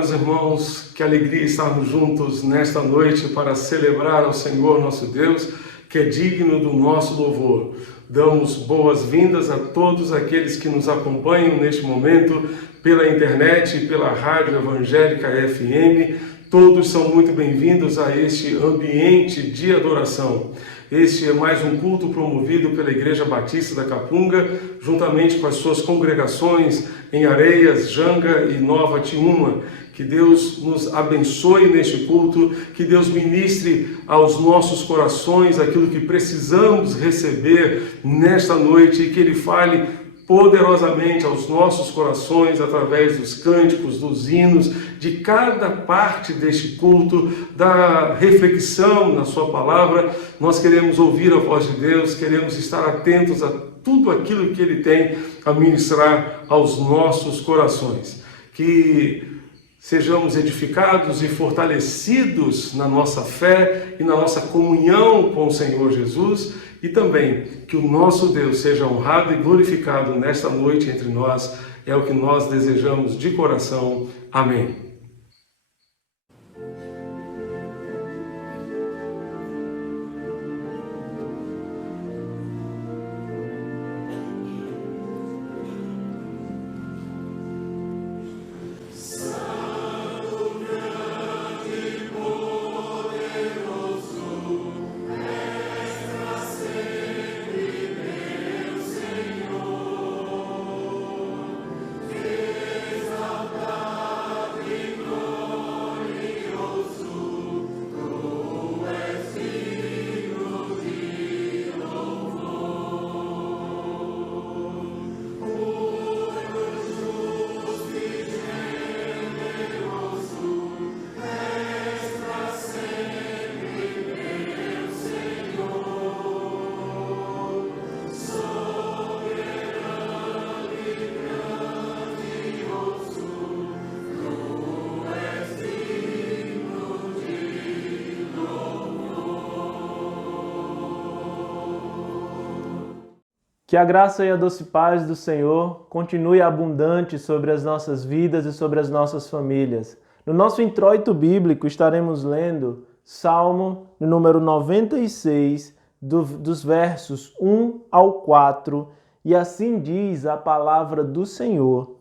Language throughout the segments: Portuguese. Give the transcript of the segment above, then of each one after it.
meus irmãos, que alegria estarmos juntos nesta noite para celebrar ao Senhor nosso Deus, que é digno do nosso louvor. Damos boas-vindas a todos aqueles que nos acompanham neste momento pela internet e pela Rádio Evangélica FM. Todos são muito bem-vindos a este ambiente de adoração. Este é mais um culto promovido pela Igreja Batista da Capunga, juntamente com as suas congregações em Areias, Janga e Nova Tiúma. Que Deus nos abençoe neste culto, que Deus ministre aos nossos corações aquilo que precisamos receber nesta noite e que Ele fale poderosamente aos nossos corações através dos cânticos, dos hinos, de cada parte deste culto, da reflexão na sua palavra. Nós queremos ouvir a voz de Deus, queremos estar atentos a tudo aquilo que Ele tem a ministrar aos nossos corações. Que sejamos edificados e fortalecidos na nossa fé e na nossa comunhão com o Senhor Jesus, e também que o nosso Deus seja honrado e glorificado nesta noite entre nós. É o que nós desejamos de coração. Amém. Que a graça e a doce paz do Senhor continue abundante sobre as nossas vidas e sobre as nossas famílias. No nosso introito bíblico estaremos lendo Salmo no número 96, dos versos 1 ao 4, e assim diz a palavra do Senhor.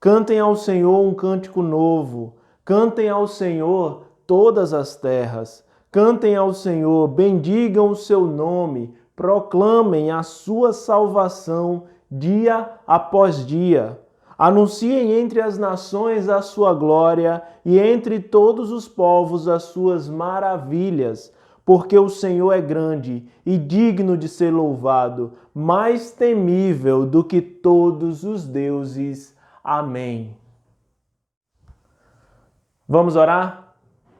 Cantem ao Senhor um cântico novo, cantem ao Senhor todas as terras, cantem ao Senhor, bendigam o seu nome, proclamem a sua salvação dia após dia. Anunciem entre as nações a sua glória e entre todos os povos as suas maravilhas, porque o Senhor é grande e digno de ser louvado, mais temível do que todos os deuses. Amém. Vamos orar?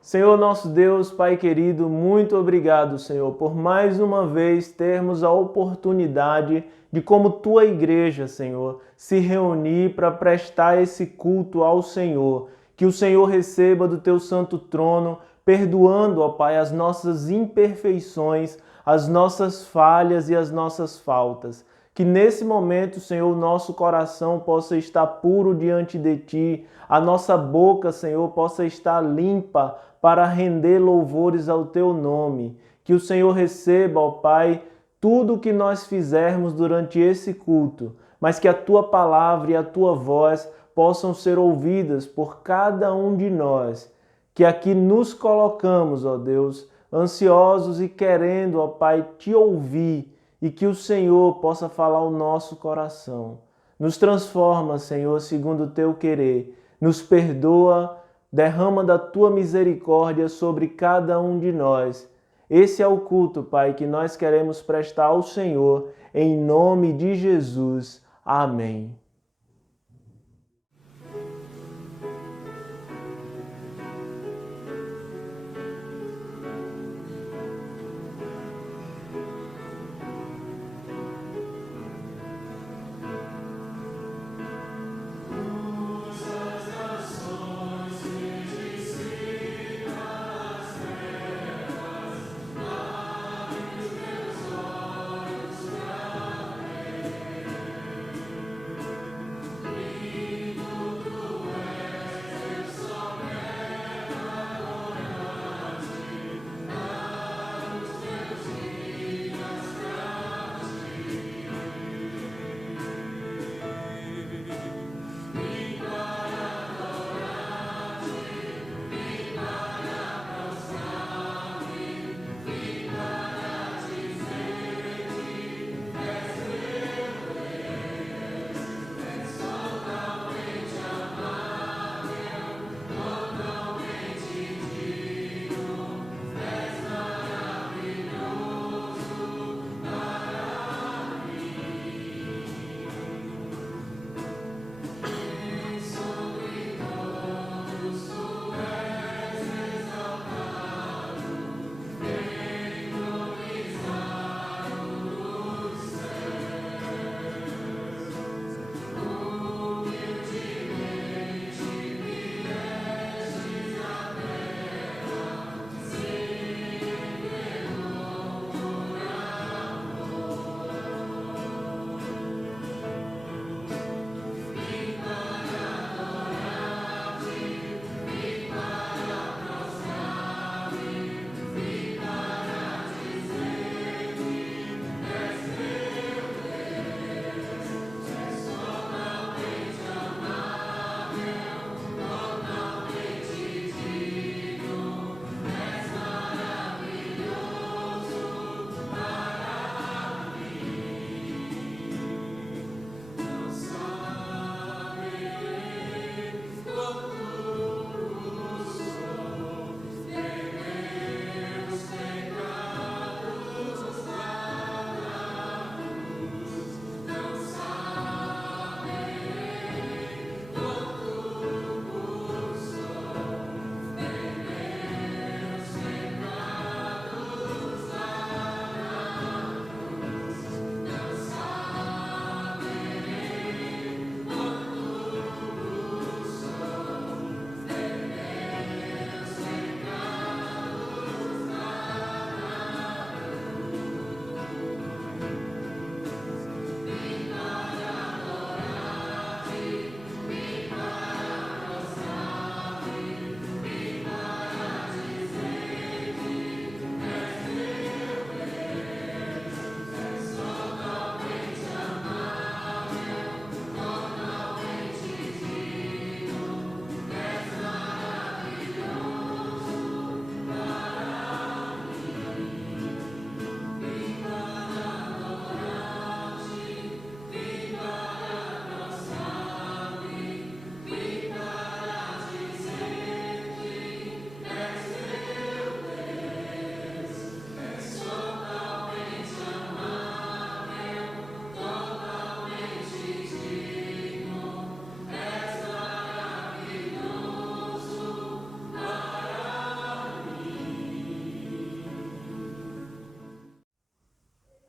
Senhor nosso Deus, Pai querido, muito obrigado, Senhor, por mais uma vez termos a oportunidade de, como Tua igreja, Senhor, se reunir para prestar esse culto ao Senhor. Que o Senhor receba do Teu santo trono, perdoando, ó Pai, as nossas imperfeições, as nossas falhas e as nossas faltas. Que nesse momento, Senhor, o nosso coração possa estar puro diante de Ti, a nossa boca, Senhor, possa estar limpa para render louvores ao Teu nome. Que o Senhor receba, ó Pai, tudo o que nós fizermos durante esse culto, mas que a Tua palavra e a Tua voz possam ser ouvidas por cada um de nós, que aqui nos colocamos, ó Deus, ansiosos e querendo, ó Pai, Te ouvir, e que o Senhor possa falar ao nosso coração. Nos transforma, Senhor, segundo o Teu querer. Nos perdoa, derrama da Tua misericórdia sobre cada um de nós. Esse é o culto, Pai, que nós queremos prestar ao Senhor, em nome de Jesus. Amém.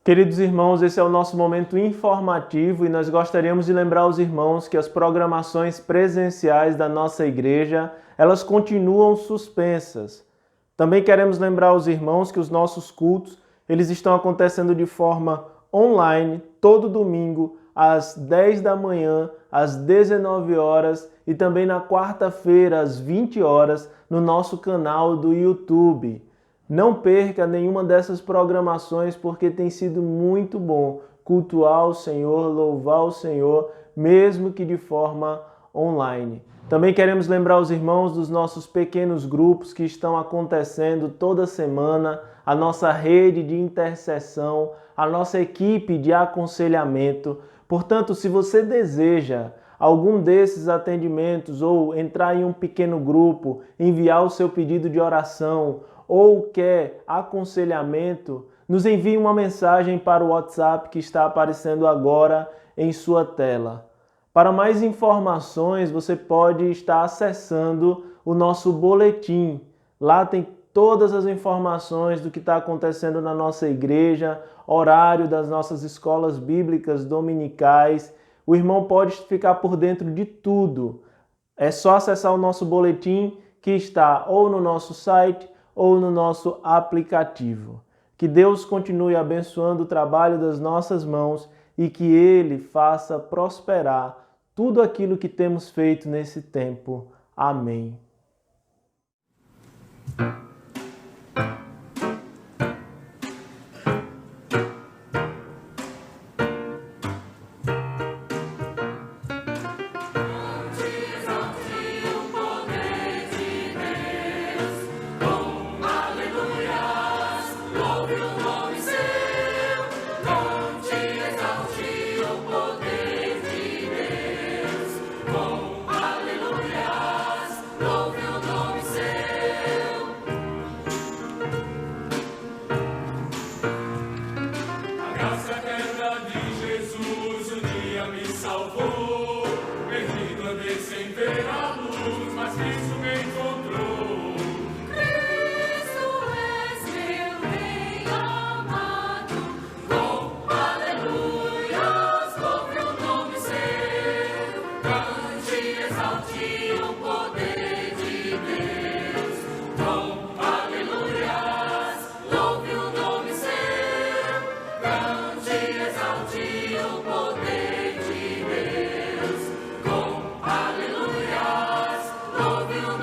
Queridos irmãos, esse é o nosso momento informativo e nós gostaríamos de lembrar os irmãos que as programações presenciais da nossa igreja, elas continuam suspensas. Também queremos lembrar os irmãos que os nossos cultos, eles estão acontecendo de forma online, todo domingo, às 10 da manhã, às 19 horas e também na quarta-feira, às 20 horas, no nosso canal do YouTube. Não perca nenhuma dessas programações porque tem sido muito bom cultuar o Senhor, louvar o Senhor, mesmo que de forma online. Também queremos lembrar os irmãos dos nossos pequenos grupos que estão acontecendo toda semana, a nossa rede de intercessão, a nossa equipe de aconselhamento. Portanto, se você deseja algum desses atendimentos ou entrar em um pequeno grupo, enviar o seu pedido de oração ou quer aconselhamento, nos envie uma mensagem para o WhatsApp que está aparecendo agora em sua tela. Para mais informações, você pode estar acessando o nosso boletim. Lá tem todas as informações do que está acontecendo na nossa igreja, horário das nossas escolas bíblicas dominicais. O irmão pode ficar por dentro de tudo. É só acessar o nosso boletim que está ou no nosso site ou no nosso aplicativo. Que Deus continue abençoando o trabalho das nossas mãos e que Ele faça prosperar tudo aquilo que temos feito nesse tempo. Amém. Louve o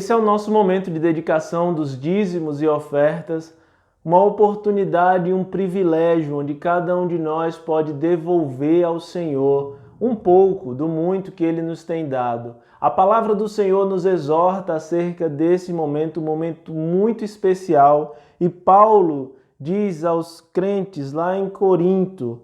esse é o nosso momento de dedicação dos dízimos e ofertas, uma oportunidade e um privilégio onde cada um de nós pode devolver ao Senhor um pouco do muito que Ele nos tem dado. A palavra do Senhor nos exorta acerca desse momento, um momento muito especial, e Paulo diz aos crentes lá em Corinto,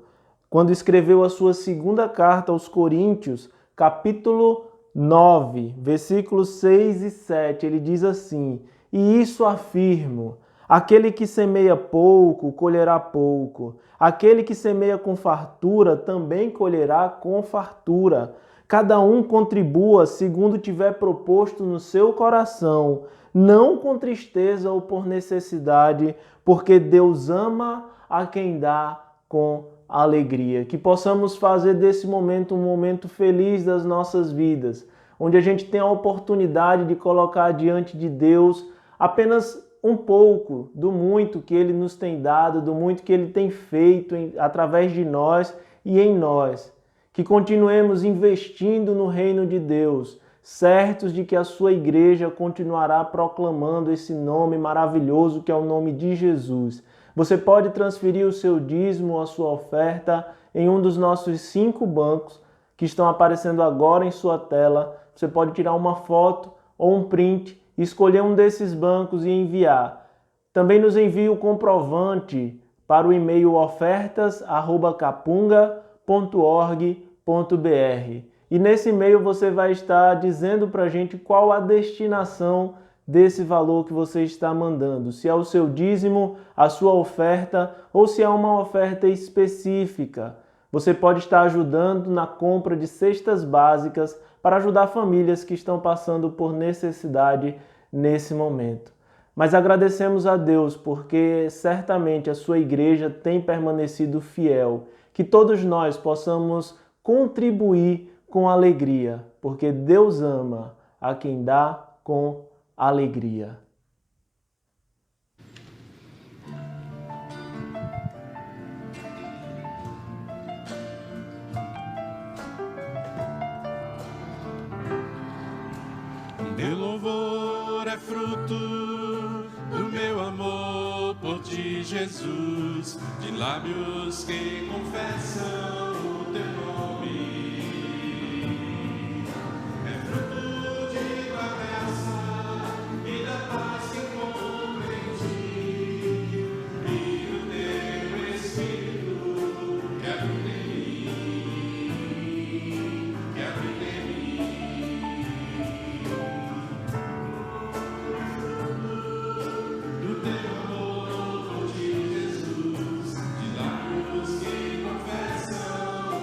quando escreveu a sua segunda carta aos Coríntios, capítulo 9, versículos 6 e 7, ele diz assim: "E isso afirmo, aquele que semeia pouco, colherá pouco. Aquele que semeia com fartura, também colherá com fartura. Cada um contribua segundo tiver proposto no seu coração, não com tristeza ou por necessidade, porque Deus ama a quem dá com alegria." Que possamos fazer desse momento um momento feliz das nossas vidas, onde a gente tem a oportunidade de colocar diante de Deus apenas um pouco do muito que Ele nos tem dado, do muito que Ele tem feito através de nós e em nós. Que continuemos investindo no reino de Deus, certos de que a sua igreja continuará proclamando esse nome maravilhoso que é o nome de Jesus. Você pode transferir o seu dízimo, a sua oferta, em um dos nossos 5 bancos que estão aparecendo agora em sua tela. Você pode tirar uma foto ou um print, escolher um desses bancos e enviar. Também nos envie o comprovante para o e-mail ofertas@capunga.org.br. E nesse e-mail você vai estar dizendo para a gente qual a destinação desse valor que você está mandando. Se é o seu dízimo, a sua oferta, ou se é uma oferta específica. Você pode estar ajudando na compra de cestas básicas para ajudar famílias que estão passando por necessidade nesse momento. Mas agradecemos a Deus porque certamente a sua igreja tem permanecido fiel. Que todos nós possamos contribuir com alegria, porque Deus ama a quem dá com alegria. Meu louvor é fruto do meu amor por ti, Jesus, de lábios que confessam o teu nome. É fruto de tua graça e da paz que encontro em ti, e o teu Espírito que habita em mim, que habita em mim. Confessão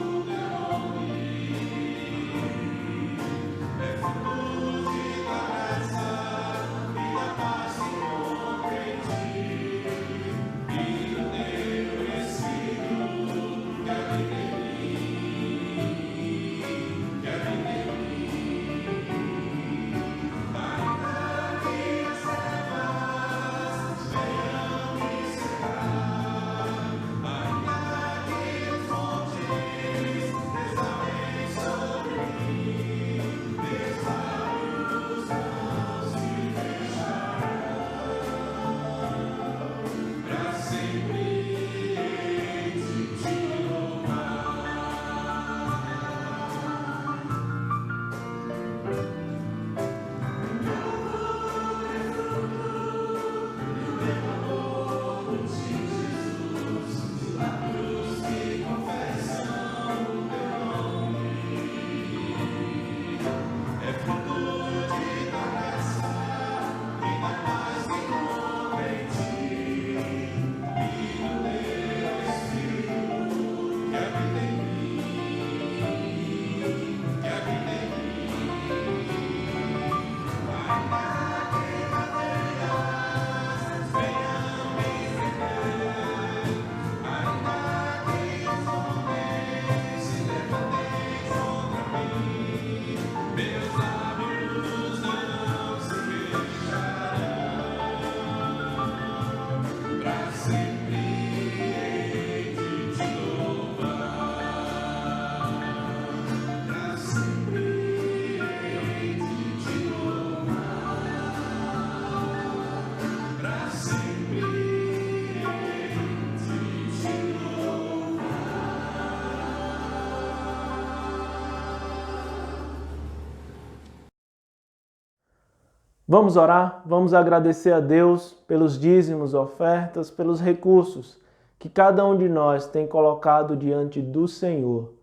Vamos orar, vamos agradecer a Deus pelos dízimos, ofertas, pelos recursos que cada um de nós tem colocado diante do Senhor.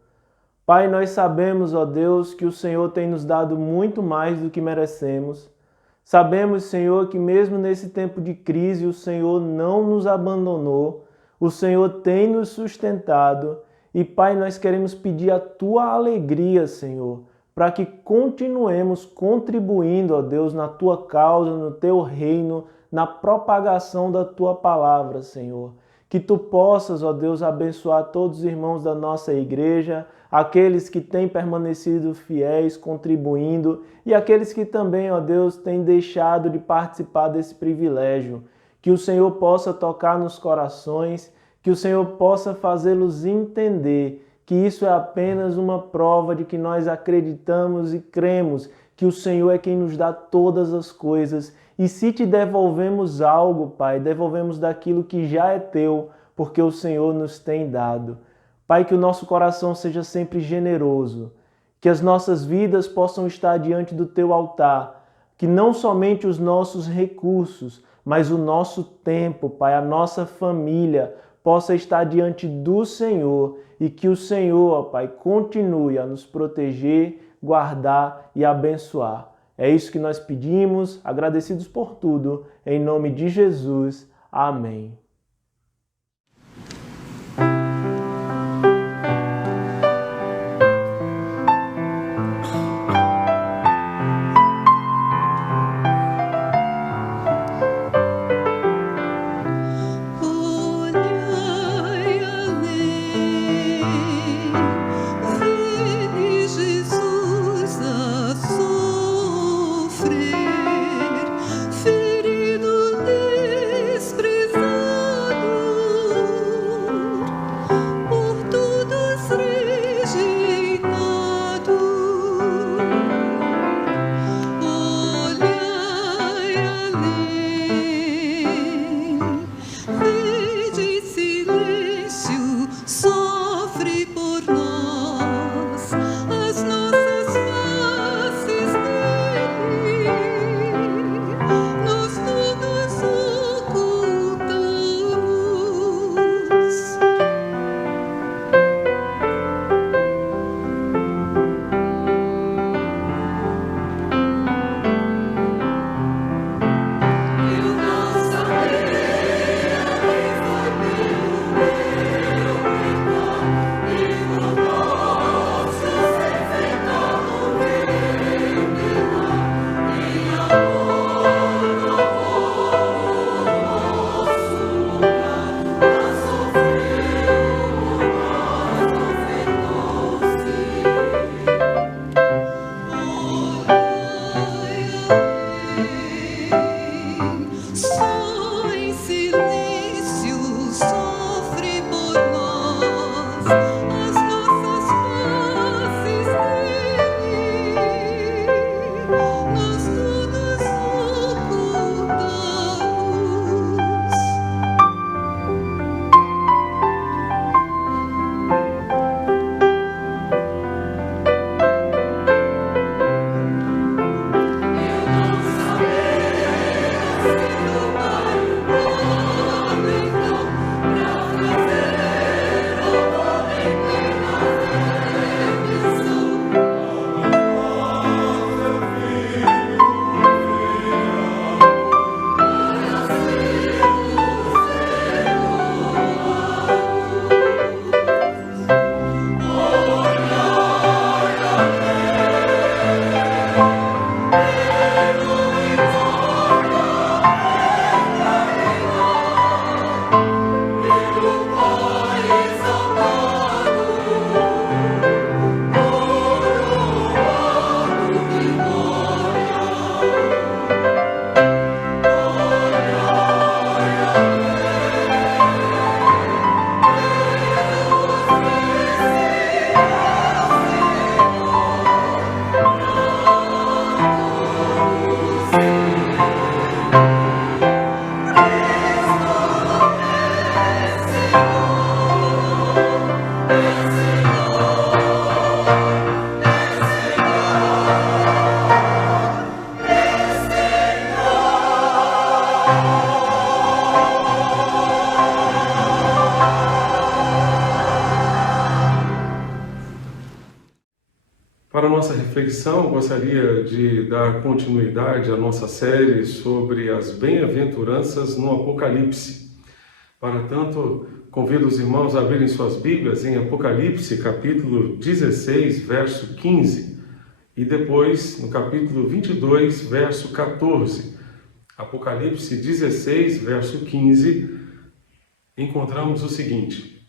Pai, nós sabemos, ó Deus, que o Senhor tem nos dado muito mais do que merecemos. Sabemos, Senhor, que mesmo nesse tempo de crise, o Senhor não nos abandonou, o Senhor tem nos sustentado. E, Pai, nós queremos pedir a Tua alegria, Senhor, para que continuemos contribuindo, ó Deus, na Tua causa, no Teu reino, na propagação da Tua palavra, Senhor. Que Tu possas, ó Deus, abençoar todos os irmãos da nossa igreja, aqueles que têm permanecido fiéis, contribuindo, e aqueles que também, ó Deus, têm deixado de participar desse privilégio. Que o Senhor possa tocar nos corações, que o Senhor possa fazê-los entender que isso é apenas uma prova de que nós acreditamos e cremos que o Senhor é quem nos dá todas as coisas. E se te devolvemos algo, Pai, devolvemos daquilo que já é teu, porque o Senhor nos tem dado. Pai, que o nosso coração seja sempre generoso, que as nossas vidas possam estar diante do teu altar, que não somente os nossos recursos, mas o nosso tempo, Pai, a nossa família, possa estar diante do Senhor e que o Senhor, ó Pai, continue a nos proteger, guardar e abençoar. É isso que nós pedimos, agradecidos por tudo, em nome de Jesus. Amém. Ferido, desprezado. Para a nossa reflexão, gostaria de dar continuidade à nossa série sobre as bem-aventuranças no Apocalipse. Para tanto, convido os irmãos a abrirem suas Bíblias em Apocalipse, capítulo 16, verso 15, e depois no capítulo 22, verso 14. Apocalipse 16, verso 15, encontramos o seguinte: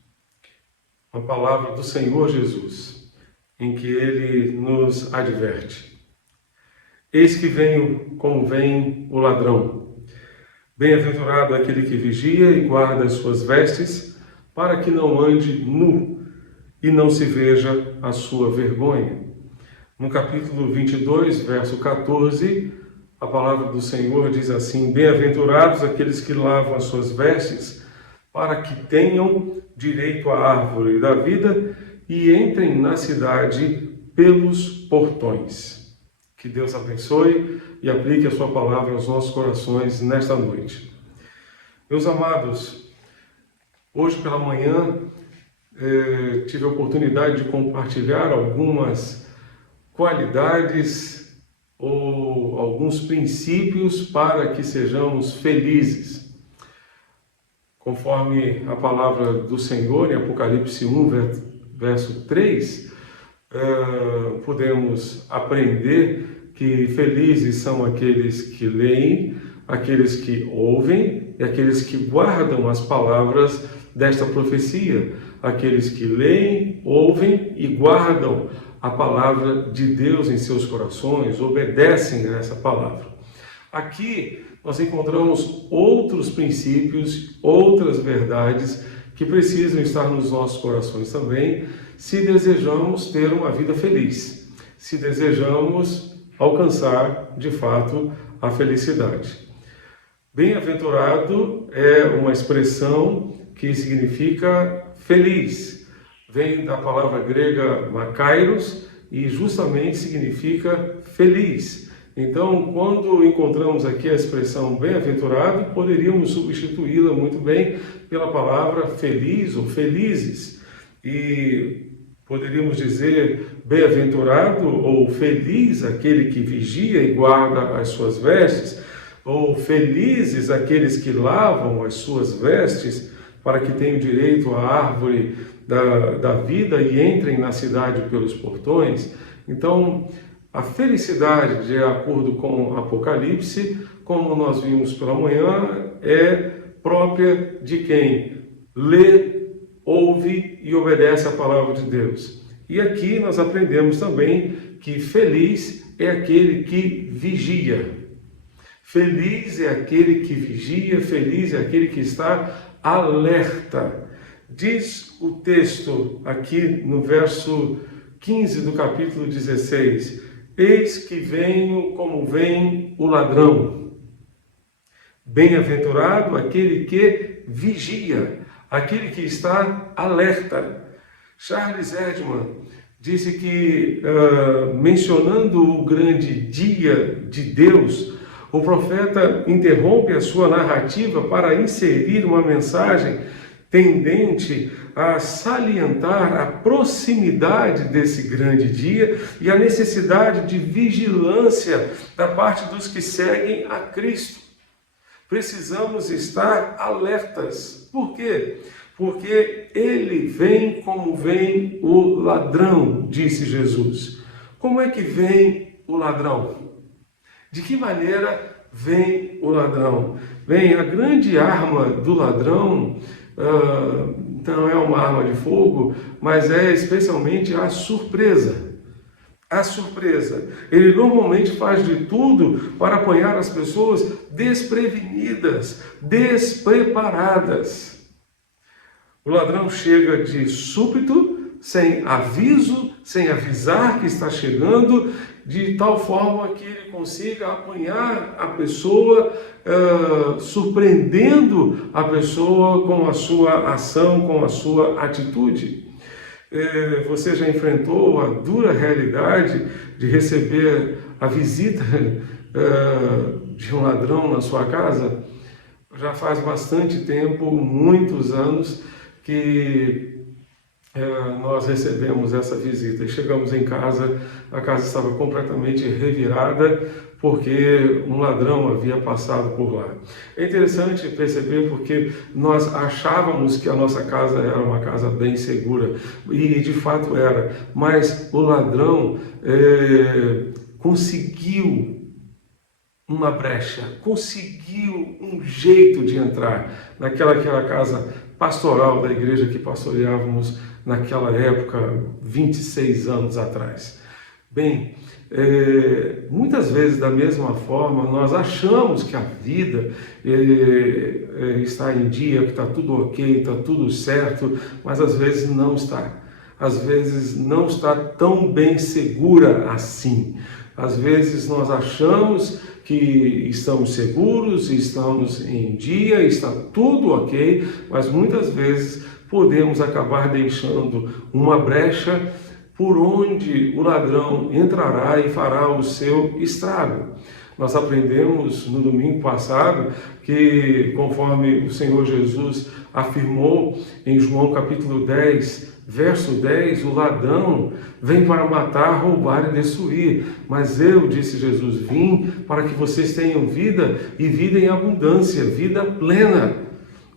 a palavra do Senhor Jesus, em que ele nos adverte. Eis que venho como vem o ladrão. Bem-aventurado aquele que vigia e guarda as suas vestes, para que não ande nu e não se veja a sua vergonha. No capítulo 22, verso 14, a palavra do Senhor diz assim: Bem-aventurados aqueles que lavam as suas vestes, para que tenham direito à árvore da vida e entrem na cidade pelos portões. Que Deus abençoe e aplique a sua palavra aos nossos corações nesta noite. Meus amados, hoje pela manhã tive a oportunidade de compartilhar algumas qualidades ou alguns princípios para que sejamos felizes. Conforme a palavra do Senhor em Apocalipse 1, verso 3, podemos aprender que felizes são aqueles que leem, aqueles que ouvem e aqueles que guardam as palavras desta profecia. Aqueles que leem, ouvem e guardam a palavra de Deus em seus corações, obedecem a essa palavra. Aqui nós encontramos outros princípios, outras verdades que precisam estar nos nossos corações também, se desejamos ter uma vida feliz, se desejamos alcançar, de fato, a felicidade. Bem-aventurado é uma expressão que significa feliz. Vem da palavra grega makairos e justamente significa feliz. Então, quando encontramos aqui a expressão bem-aventurado, poderíamos substituí-la muito bem pela palavra feliz ou felizes. E poderíamos dizer bem-aventurado ou feliz aquele que vigia e guarda as suas vestes, ou felizes aqueles que lavam as suas vestes, para que tenham direito à árvore da vida e entrem na cidade pelos portões. Então, a felicidade, de acordo com Apocalipse, como nós vimos pela manhã, é própria de quem lê, ouve e obedece a palavra de Deus. E aqui nós aprendemos também que feliz é aquele que vigia. Feliz é aquele que vigia, feliz é aquele que está alerta. Diz o texto aqui no verso 15 do capítulo 16: Eis que venho como vem o ladrão. Bem-aventurado aquele que vigia, aquele que está alerta. Charles Edman disse que, mencionando o grande dia de Deus, o profeta interrompe a sua narrativa para inserir uma mensagem tendente a salientar a proximidade desse grande dia e a necessidade de vigilância da parte dos que seguem a Cristo. Precisamos estar alertas. Por quê? Porque ele vem como vem o ladrão, disse Jesus. Como é que vem o ladrão? De que maneira vem o ladrão? Bem, a grande arma do ladrão não é uma arma de fogo, mas é especialmente a surpresa. A surpresa. Ele normalmente faz de tudo para apanhar as pessoas desprevenidas, despreparadas. O ladrão chega de súbito, sem aviso, sem avisar que está chegando, de tal forma que ele consiga apanhar a pessoa, surpreendendo a pessoa com a sua ação, com a sua atitude. Você já enfrentou a dura realidade de receber a visita de um ladrão na sua casa? já faz bastante tempo, muitos anos, que nós recebemos essa visita. E chegamos em casa, a casa estava completamente revirada, porque um ladrão havia passado por lá. É interessante perceber porque nós achávamos que a nossa casa era uma casa bem segura, e de fato era, mas o ladrão conseguiu uma brecha, conseguiu um jeito de entrar naquela casa pastoral da igreja que pastoreávamos naquela época, 26 anos atrás. Bem, muitas vezes da mesma forma nós achamos que a vida está em dia, que está tudo ok, está tudo certo, mas às vezes não está. Às vezes não está tão bem segura assim. Às vezes nós achamos que estamos seguros, estamos em dia, está tudo ok, mas muitas vezes podemos acabar deixando uma brecha por onde o ladrão entrará e fará o seu estrago. Nós aprendemos no domingo passado que, conforme o Senhor Jesus afirmou em João capítulo 10, verso 10, o ladrão vem para matar, roubar e destruir. Mas eu, disse Jesus, vim para que vocês tenham vida e vida em abundância, vida plena.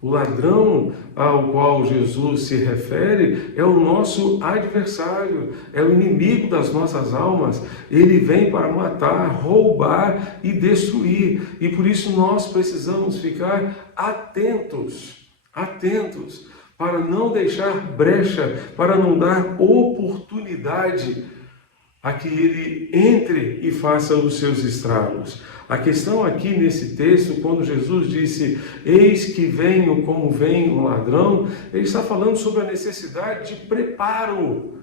O ladrão ao qual Jesus se refere é o nosso adversário, é o inimigo das nossas almas. Ele vem para matar, roubar e destruir. E por isso nós precisamos ficar atentos, para não deixar brecha, para não dar oportunidade a que ele entre e faça os seus estragos. A questão aqui nesse texto, quando Jesus disse, eis que venho como vem um ladrão, ele está falando sobre a necessidade de preparo.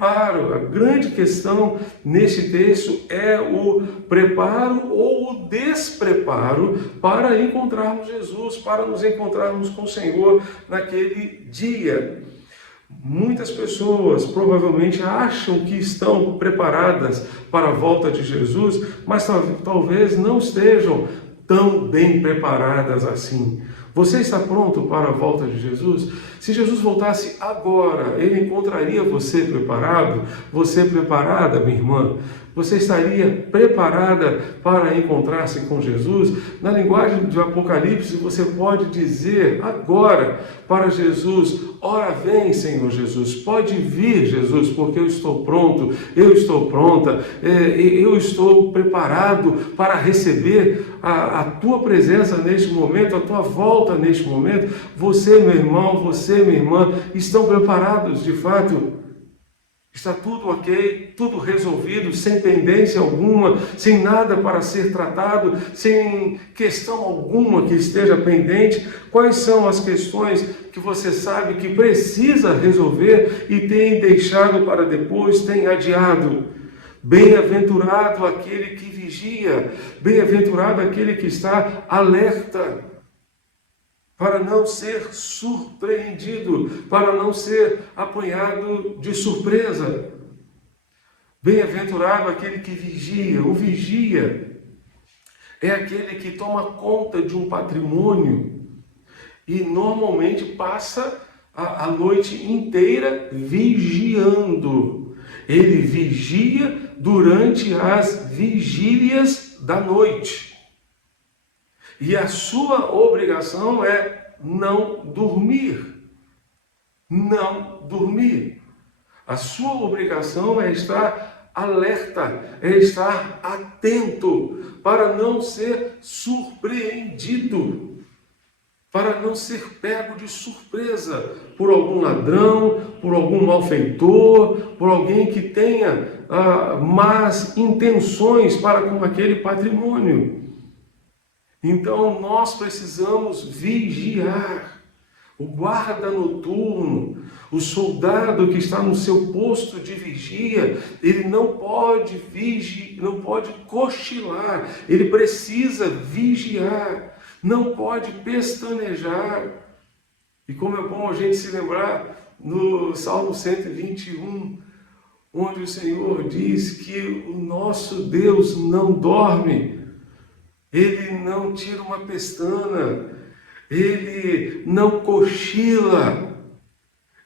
A grande questão nesse texto é o preparo ou o despreparo para encontrarmos Jesus, para nos encontrarmos com o Senhor naquele dia. Muitas pessoas provavelmente acham que estão preparadas para a volta de Jesus, mas talvez não estejam tão bem preparadas assim. Você está pronto para a volta de Jesus? Se Jesus voltasse agora, ele encontraria você preparado? Você preparada, minha irmã? Você estaria preparada para encontrar-se com Jesus? Na linguagem de Apocalipse, você pode dizer agora para Jesus, ora vem, Senhor Jesus, pode vir, Jesus, porque eu estou pronto, eu estou pronta, eu estou preparado para receber a tua presença neste momento, a tua volta neste momento. Você, meu irmão, você, minha irmã, estão preparados de fato? Está tudo ok, tudo resolvido, sem pendência alguma, sem nada para ser tratado, sem questão alguma que esteja pendente? Quais são as questões que você sabe que precisa resolver e tem deixado para depois, tem adiado? Bem-aventurado aquele que vigia, bem-aventurado aquele que está alerta, para não ser surpreendido, para não ser apanhado de surpresa. Bem-aventurado aquele que vigia. O vigia é aquele que toma conta de um patrimônio e normalmente passa a noite inteira vigiando. Ele vigia durante as vigílias da noite. E a sua obrigação é não dormir. Não dormir. A sua obrigação é estar alerta, é estar atento, para não ser surpreendido, para não ser pego de surpresa por algum ladrão, por algum malfeitor, por alguém que tenha más intenções para com aquele patrimônio. Então nós precisamos vigiar. O guarda noturno, o soldado que está no seu posto de vigia, ele não pode cochilar, ele precisa vigiar, não pode pestanejar. E como é bom a gente se lembrar no Salmo 121, onde o Senhor diz que o nosso Deus não dorme. Ele não tira uma pestana, ele não cochila,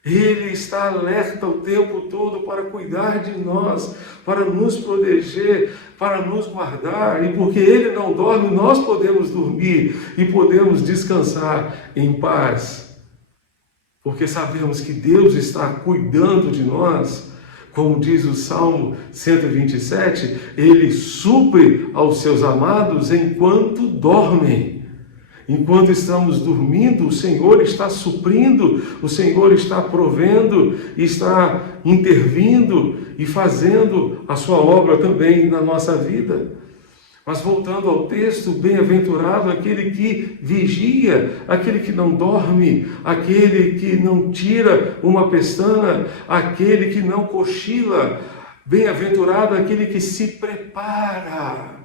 ele está alerta o tempo todo para cuidar de nós, para nos proteger, para nos guardar. E porque ele não dorme, nós podemos dormir e podemos descansar em paz. Porque sabemos que Deus está cuidando de nós. Como diz o Salmo 127, ele supre aos seus amados enquanto dormem. Enquanto estamos dormindo, o Senhor está suprindo, o Senhor está provendo, está intervindo e fazendo a sua obra também na nossa vida. Mas voltando ao texto, bem-aventurado aquele que vigia, aquele que não dorme, aquele que não tira uma pestana, aquele que não cochila. Bem-aventurado aquele que se prepara,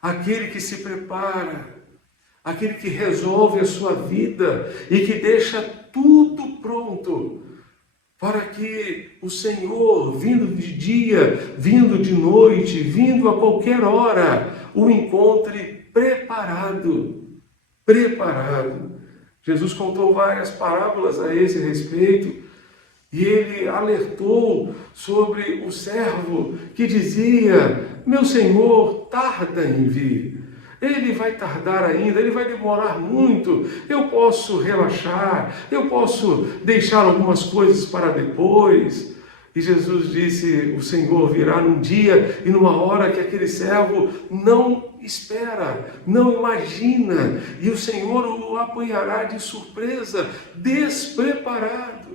aquele que se prepara, aquele que resolve a sua vida e que deixa tudo pronto para que o Senhor, vindo de dia, vindo de noite, vindo a qualquer hora, o encontre preparado. Jesus contou várias parábolas a esse respeito e ele alertou sobre o servo que dizia: meu Senhor tarda em vir. Ele vai tardar ainda, ele vai demorar muito, eu posso relaxar, eu posso deixar algumas coisas para depois. E Jesus disse: o Senhor virá num dia e numa hora que aquele servo não espera, não imagina, e o Senhor o apanhará de surpresa, despreparado.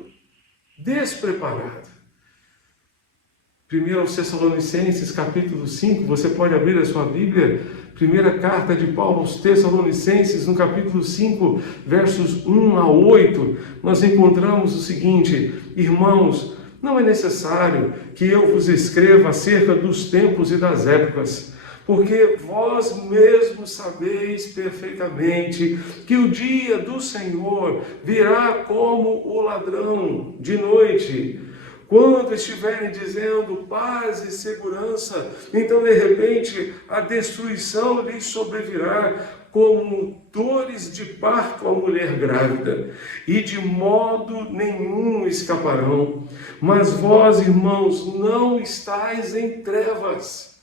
1 Tessalonicenses capítulo 5, você pode abrir a sua Bíblia, primeira carta de Paulo aos Tessalonicenses, no capítulo 5, versos 1 a 8, nós encontramos o seguinte: irmãos, não é necessário que eu vos escreva acerca dos tempos e das épocas, porque vós mesmos sabeis perfeitamente que o dia do Senhor virá como o ladrão de noite. Quando estiverem dizendo paz e segurança, então de repente a destruição lhes sobrevirá como dores de parto à mulher grávida, e de modo nenhum escaparão. Mas vós, irmãos, não estáis em trevas.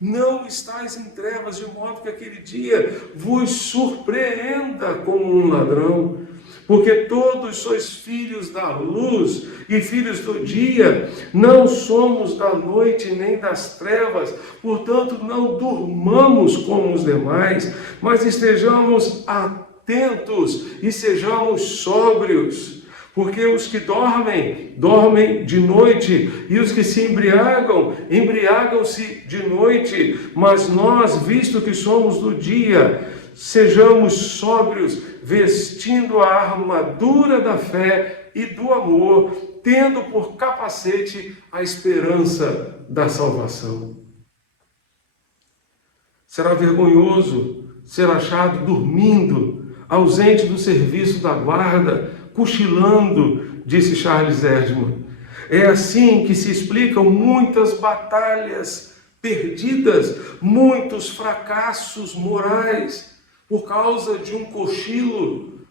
Não estáis em trevas, de modo que aquele dia vos surpreenda como um ladrão. Porque todos sois filhos da luz e filhos do dia, não somos da noite nem das trevas, portanto não durmamos como os demais, mas estejamos atentos e sejamos sóbrios. Porque os que dormem, dormem de noite, e os que se embriagam, embriagam-se de noite. Mas nós, visto que somos do dia, sejamos sóbrios, vestindo a armadura da fé e do amor, tendo por capacete a esperança da salvação. Será vergonhoso ser achado dormindo, ausente do serviço da guarda, cochilando, disse Charles Erdmann. É assim que se explicam muitas batalhas perdidas, muitos fracassos morais, por causa de um cochilo,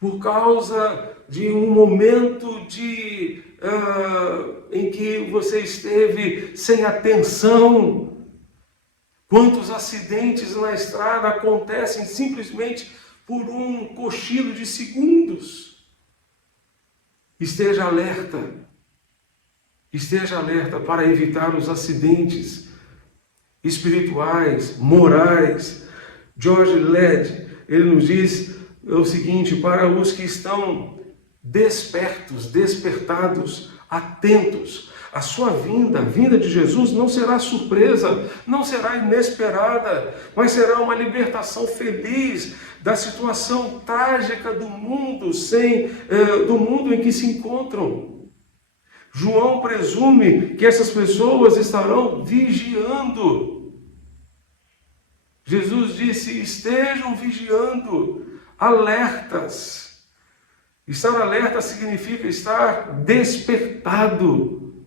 por causa de um momento em que você esteve sem atenção. Quantos acidentes na estrada acontecem simplesmente por um cochilo de segundos? Esteja alerta para evitar os acidentes espirituais, morais. George Led, ele nos diz o seguinte: para os que estão despertos, despertados, atentos, a sua vinda, a vinda de Jesus não será surpresa, não será inesperada, mas será uma libertação feliz da situação trágica do mundo, do mundo em que se encontram. João presume que essas pessoas estarão vigiando. Jesus disse: estejam vigiando, alertas. Estar alerta significa estar despertado.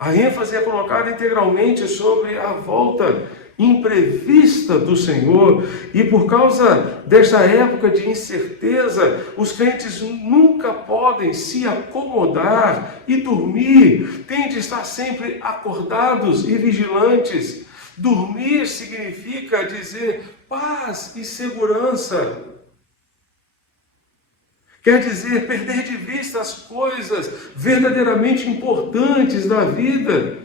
A ênfase é colocada integralmente sobre a volta imprevista do Senhor, e por causa desta época de incerteza, os crentes nunca podem se acomodar e dormir, têm de estar sempre acordados e vigilantes. Dormir significa dizer paz e segurança. Quer dizer, perder de vista as coisas verdadeiramente importantes da vida.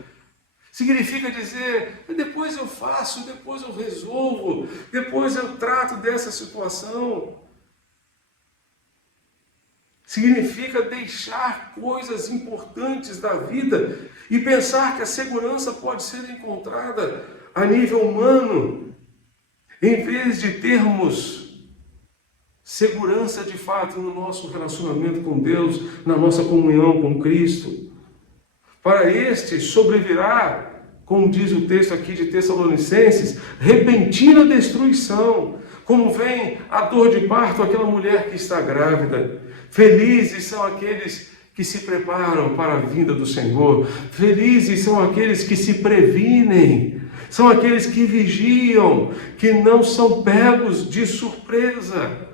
Significa dizer, depois eu faço, depois eu resolvo, depois eu trato dessa situação. Significa deixar coisas importantes da vida e pensar que a segurança pode ser encontrada a nível humano, em vez de termos segurança de fato no nosso relacionamento com Deus, na nossa comunhão com Cristo. Para este sobrevirá, como diz o texto aqui de Tessalonicenses, repentina destruição, como vem a dor de parto àquela mulher que está grávida. Felizes são aqueles que se preparam para a vinda do Senhor. Felizes são aqueles que se previnem. São aqueles que vigiam, que não são pegos de surpresa.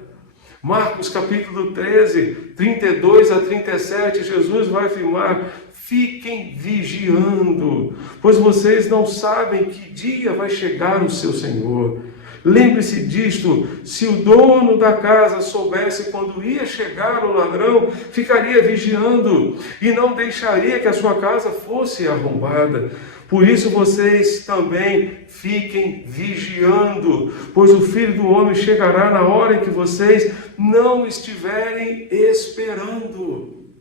Marcos capítulo 13, 32 a 37, Jesus vai afirmar: fiquem vigiando, pois vocês não sabem que dia vai chegar o seu Senhor. Lembre-se disto: se o dono da casa soubesse quando ia chegar o ladrão, ficaria vigiando e não deixaria que a sua casa fosse arrombada. Por isso vocês também fiquem vigiando, pois o Filho do Homem chegará na hora em que vocês não estiverem esperando.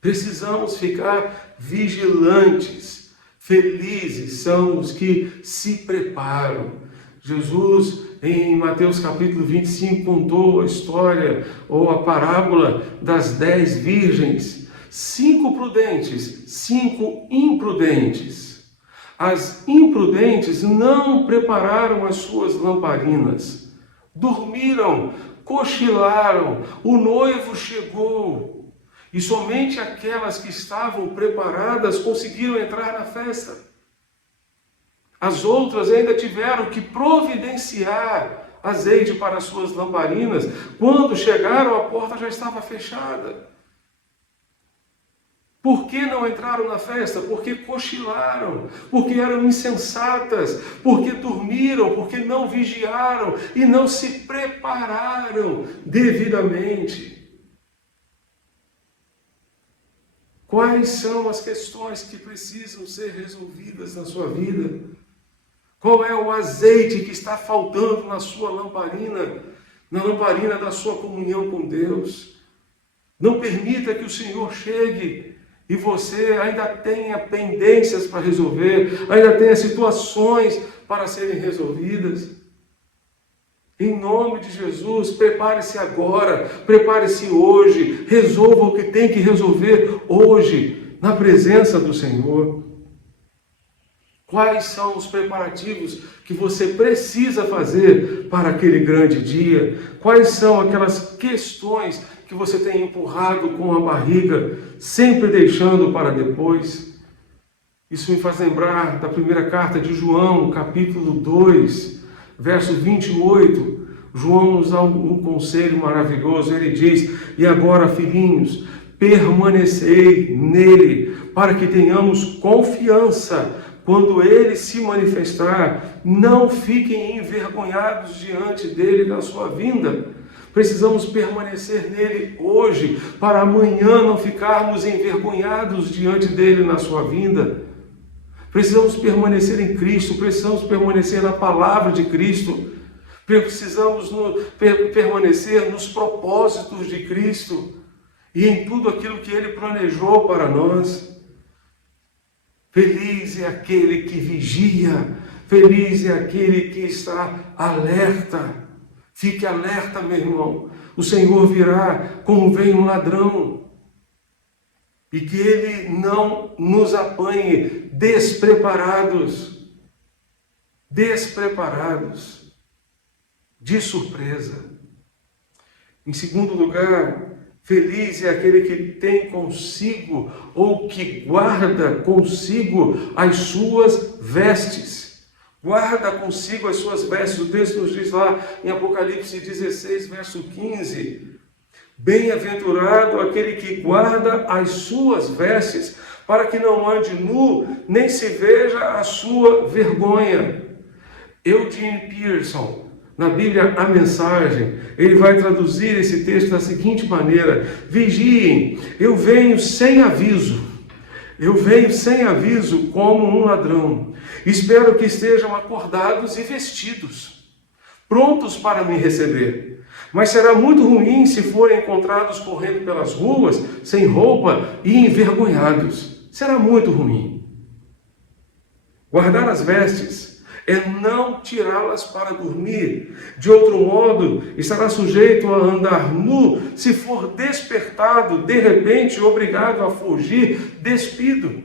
Precisamos ficar vigilantes. Felizes são os que se preparam. Jesus, em Mateus capítulo 25, contou a história ou a parábola das 10 virgens. 5 prudentes, 5 imprudentes. As imprudentes não prepararam as suas lamparinas. Dormiram, cochilaram, o noivo chegou. E somente aquelas que estavam preparadas conseguiram entrar na festa. As outras ainda tiveram que providenciar azeite para as suas lamparinas. Quando chegaram, a porta já estava fechada. Por que não entraram na festa? Porque cochilaram, porque eram insensatas, porque dormiram, porque não vigiaram e não se prepararam devidamente. Quais são as questões que precisam ser resolvidas na sua vida? Qual é o azeite que está faltando na sua lamparina, na lamparina da sua comunhão com Deus? Não permita que o Senhor chegue e você ainda tenha pendências para resolver, ainda tenha situações para serem resolvidas. Em nome de Jesus, prepare-se agora, prepare-se hoje, resolva o que tem que resolver hoje, na presença do Senhor. Quais são os preparativos que você precisa fazer para aquele grande dia? Quais são aquelas questões que você tem empurrado com a barriga, sempre deixando para depois? Isso me faz lembrar da primeira carta de João, capítulo 2, verso 28. João nos dá um conselho maravilhoso. Ele diz: e agora, filhinhos, permanecei nele, para que tenhamos confiança quando ele se manifestar. Não fiquem envergonhados diante dele na sua vinda. Precisamos permanecer nele hoje, para amanhã não ficarmos envergonhados diante dele na sua vinda. Precisamos permanecer em Cristo, precisamos permanecer na palavra de Cristo, precisamos permanecer nos propósitos de Cristo e em tudo aquilo que ele planejou para nós. Feliz é aquele que vigia, feliz é aquele que está alerta. Fique alerta, meu irmão. O Senhor virá como vem um ladrão. E que ele não nos apanhe despreparados, de surpresa. Em segundo lugar, feliz é aquele que tem consigo ou que guarda consigo as suas vestes. Guarda consigo as suas vestes. O texto nos diz lá em Apocalipse 16, verso 15. Bem-aventurado aquele que guarda as suas vestes, para que não ande nu, nem se veja a sua vergonha. Eugene Peterson, na Bíblia A Mensagem, ele vai traduzir esse texto da seguinte maneira: vigiem, eu venho sem aviso. Eu venho sem aviso como um ladrão. Espero que estejam acordados e vestidos, prontos para me receber. Mas será muito ruim se forem encontrados correndo pelas ruas, sem roupa e envergonhados. Será muito ruim. Guardar as vestes é não tirá-las para dormir. De outro modo, estará sujeito a andar nu se for despertado, de repente, obrigado a fugir, despido.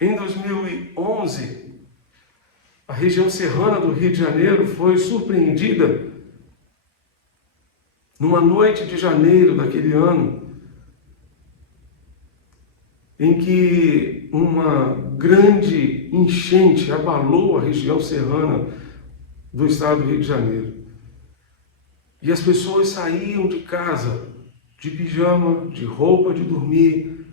Em 2011, a região serrana do Rio de Janeiro foi surpreendida numa noite de janeiro daquele ano, em que uma grande enchente abalou a região serrana do estado do Rio de Janeiro. E as pessoas saíam de casa, de pijama, de roupa de dormir,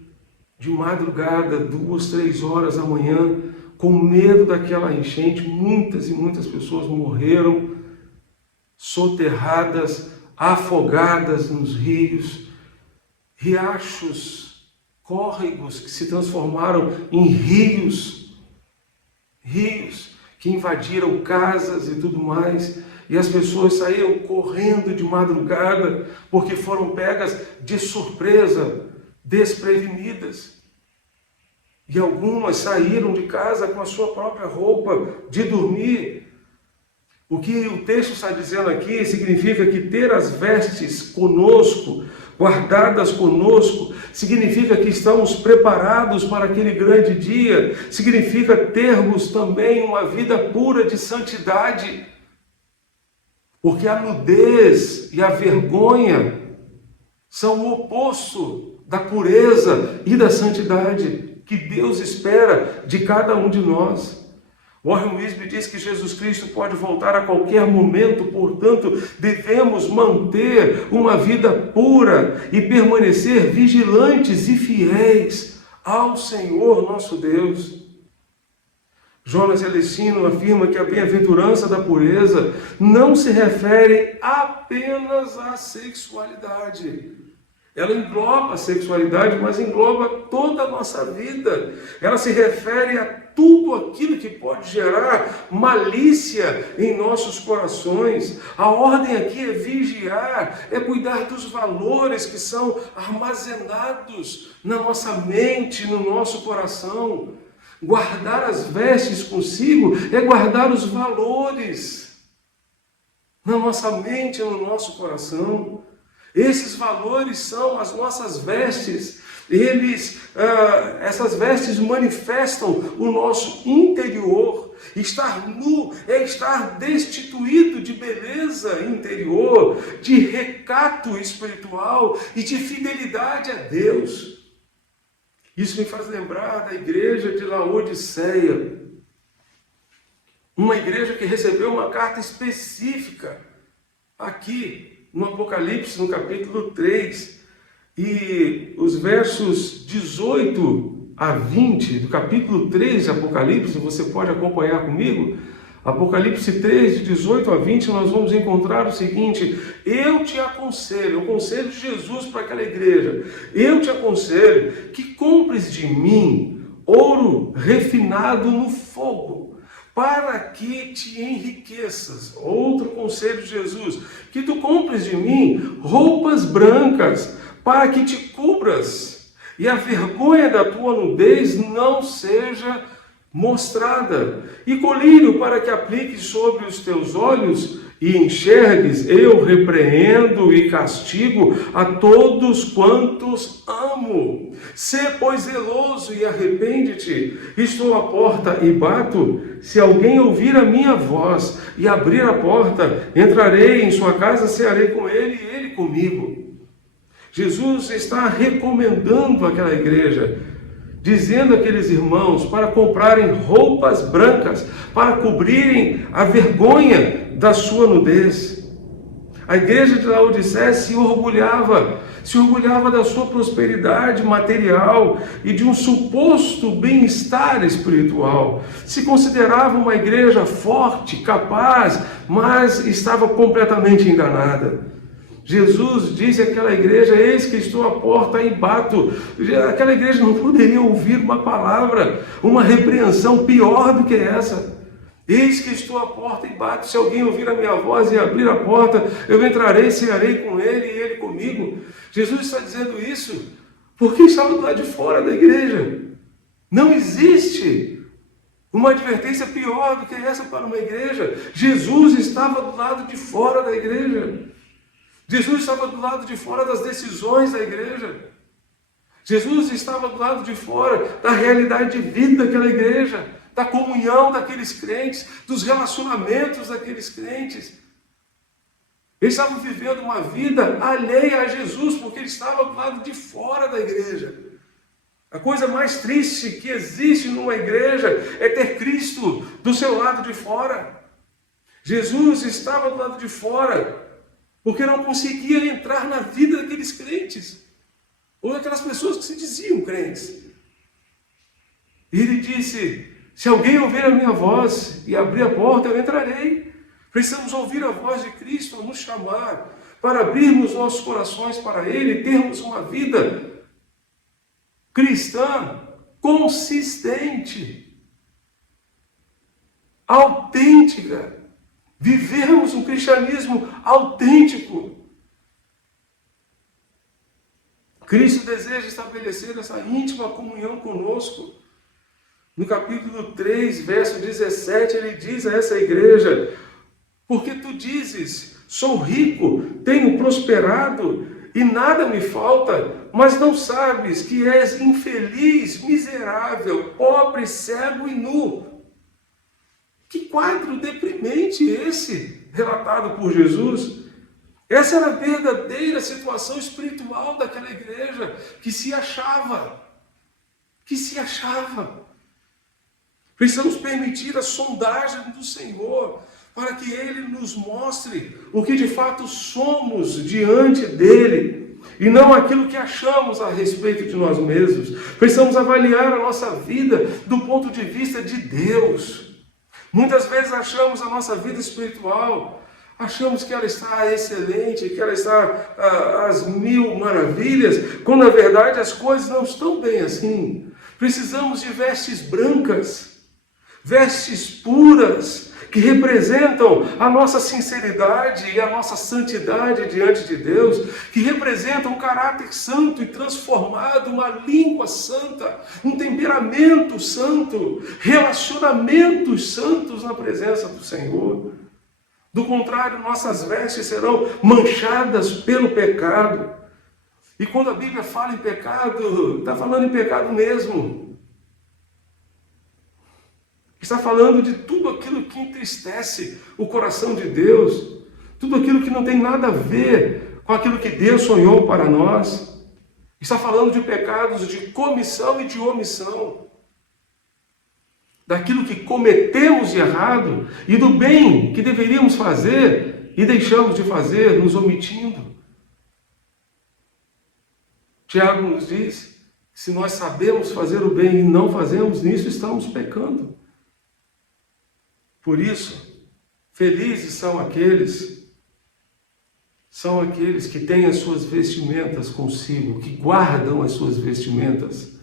de madrugada, 2, 3 horas da manhã, com medo daquela enchente. Muitas e muitas pessoas morreram, soterradas, afogadas nos rios, riachos, córregos que se transformaram em rios que invadiram casas e tudo mais, e as pessoas saíram correndo de madrugada porque foram pegas de surpresa, desprevenidas. E algumas saíram de casa com a sua própria roupa de dormir. O que o texto está dizendo aqui significa que ter as vestes conosco, guardadas conosco, significa que estamos preparados para aquele grande dia, significa termos também uma vida pura de santidade. Porque a nudez e a vergonha são o oposto da pureza e da santidade que Deus espera de cada um de nós. Warren Wiersbe diz que Jesus Cristo pode voltar a qualquer momento, portanto, devemos manter uma vida pura e permanecer vigilantes e fiéis ao Senhor nosso Deus. Jonas Elessino afirma que a bem-aventurança da pureza não se refere apenas à sexualidade. Ela engloba a sexualidade, mas engloba toda a nossa vida. Ela se refere a tudo aquilo que pode gerar malícia em nossos corações. A ordem aqui é vigiar, é cuidar dos valores que são armazenados na nossa mente, no nosso coração. Guardar as vestes consigo é guardar os valores na nossa mente, no nosso coração. Esses valores são as nossas vestes. Essas vestes manifestam o nosso interior. Estar nu é estar destituído de beleza interior, de recato espiritual e de fidelidade a Deus. Isso me faz lembrar da igreja de Laodiceia, uma igreja que recebeu uma carta específica aqui no Apocalipse, no capítulo 3, e os versos 18 a 20 do capítulo 3 de Apocalipse, você pode acompanhar comigo. Apocalipse 3, de 18 a 20, nós vamos encontrar o seguinte: eu te aconselho, o conselho de Jesus para aquela igreja, eu te aconselho que compres de mim ouro refinado no fogo, para que te enriqueças. Outro conselho de Jesus: que tu compres de mim roupas brancas, para que te cubras, e a vergonha da tua nudez não seja mostrada, e colírio para que apliques sobre os teus olhos e enxergues. Eu repreendo e castigo a todos quantos amo. Sê, pois, zeloso e arrepende-te. Estou à porta e bato. Se alguém ouvir a minha voz e abrir a porta, entrarei em sua casa, cearei com ele e ele comigo. Jesus está recomendando àquela igreja, dizendo àqueles irmãos para comprarem roupas brancas, para cobrirem a vergonha da sua nudez. A igreja de Laodiceia se orgulhava da sua prosperidade material e de um suposto bem-estar espiritual. Se considerava uma igreja forte, capaz, mas estava completamente enganada. Jesus disse àquela igreja: eis que estou à porta e bato. Aquela igreja não poderia ouvir uma palavra, uma repreensão pior do que essa. Eis que estou à porta e bato. Se alguém ouvir a minha voz e abrir a porta, eu entrarei e cearei com ele e ele comigo. Jesus está dizendo isso porque estava do lado de fora da igreja. Não existe uma advertência pior do que essa para uma igreja. Jesus estava do lado de fora da igreja. Jesus estava do lado de fora das decisões da igreja. Jesus estava do lado de fora da realidade de vida daquela igreja, da comunhão daqueles crentes, dos relacionamentos daqueles crentes. Eles estavam vivendo uma vida alheia a Jesus, porque ele estava do lado de fora da igreja. A coisa mais triste que existe numa igreja é ter Cristo do seu lado de fora. Jesus estava do lado de fora, porque não conseguia entrar na vida daqueles crentes, ou daquelas pessoas que se diziam crentes. E ele disse: se alguém ouvir a minha voz e abrir a porta, eu entrarei. Precisamos ouvir a voz de Cristo a nos chamar, para abrirmos nossos corações para Ele e termos uma vida cristã consistente, autêntica. Vivermos um cristianismo autêntico. Cristo deseja estabelecer essa íntima comunhão conosco. No capítulo 3, verso 17, ele diz a essa igreja: porque tu dizes, sou rico, tenho prosperado e nada me falta, mas não sabes que és infeliz, miserável, pobre, cego e nu. Que quadro deprimente esse, relatado por Jesus. Essa era a verdadeira situação espiritual daquela igreja, que se achava. Precisamos permitir a sondagem do Senhor, para que Ele nos mostre o que de fato somos diante dEle, e não aquilo que achamos a respeito de nós mesmos. Precisamos avaliar a nossa vida do ponto de vista de Deus. Muitas vezes achamos a nossa vida espiritual, achamos que ela está excelente, que ela está às mil maravilhas, quando na verdade as coisas não estão bem assim. Precisamos de vestes brancas, vestes puras, que representam a nossa sinceridade e a nossa santidade diante de Deus, que representam um caráter santo e transformado, uma língua santa, um temperamento santo, relacionamentos santos na presença do Senhor. Do contrário, nossas vestes serão manchadas pelo pecado. E quando a Bíblia fala em pecado, está falando em pecado mesmo. Está falando de tudo aquilo que entristece o coração de Deus, tudo aquilo que não tem nada a ver com aquilo que Deus sonhou para nós. Está falando de pecados de comissão e de omissão, daquilo que cometemos de errado e do bem que deveríamos fazer e deixamos de fazer, nos omitindo. Tiago nos diz que se nós sabemos fazer o bem e não fazemos, nisso estamos pecando. Por isso, felizes são aqueles que têm as suas vestimentas consigo, que guardam as suas vestimentas.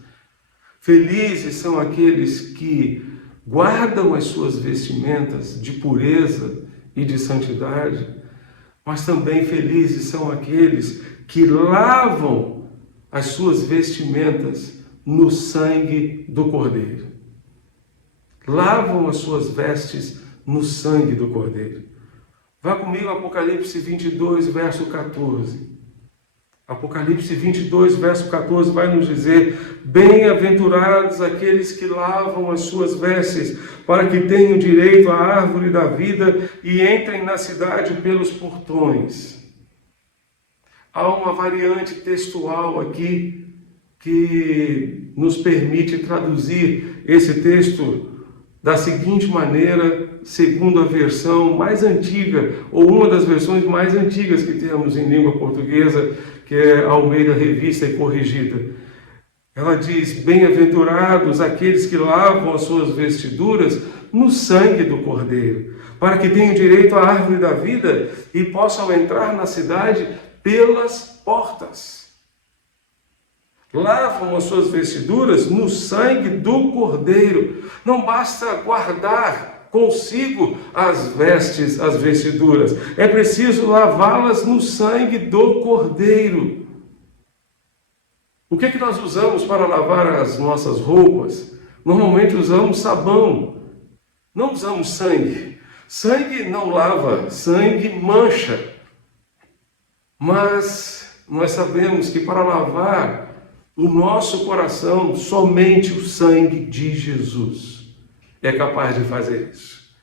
Felizes são aqueles que guardam as suas vestimentas de pureza e de santidade, mas também felizes são aqueles que lavam as suas vestimentas no sangue do Cordeiro. Lavam as suas vestes no sangue do Cordeiro. Vá comigo a Apocalipse 22, verso 14. Apocalipse 22, verso 14 vai nos dizer: bem-aventurados aqueles que lavam as suas vestes, para que tenham direito à árvore da vida e entrem na cidade pelos portões. Há uma variante textual aqui que nos permite traduzir esse texto da seguinte maneira, segundo a versão mais antiga, ou uma das versões mais antigas que temos em língua portuguesa, que é a Almeida Revista e Corrigida. Ela diz: bem-aventurados aqueles que lavam as suas vestiduras no sangue do Cordeiro, para que tenham direito à árvore da vida e possam entrar na cidade pelas portas. Lavam as suas vestiduras no sangue do Cordeiro. Não basta guardar consigo as vestes, as vestiduras. É preciso lavá-las no sangue do Cordeiro. O que é que nós usamos para lavar as nossas roupas? Normalmente usamos sabão. Não usamos sangue. Sangue não lava, sangue mancha. Mas nós sabemos que para lavar o nosso coração, somente o sangue de Jesus é capaz de fazer isso.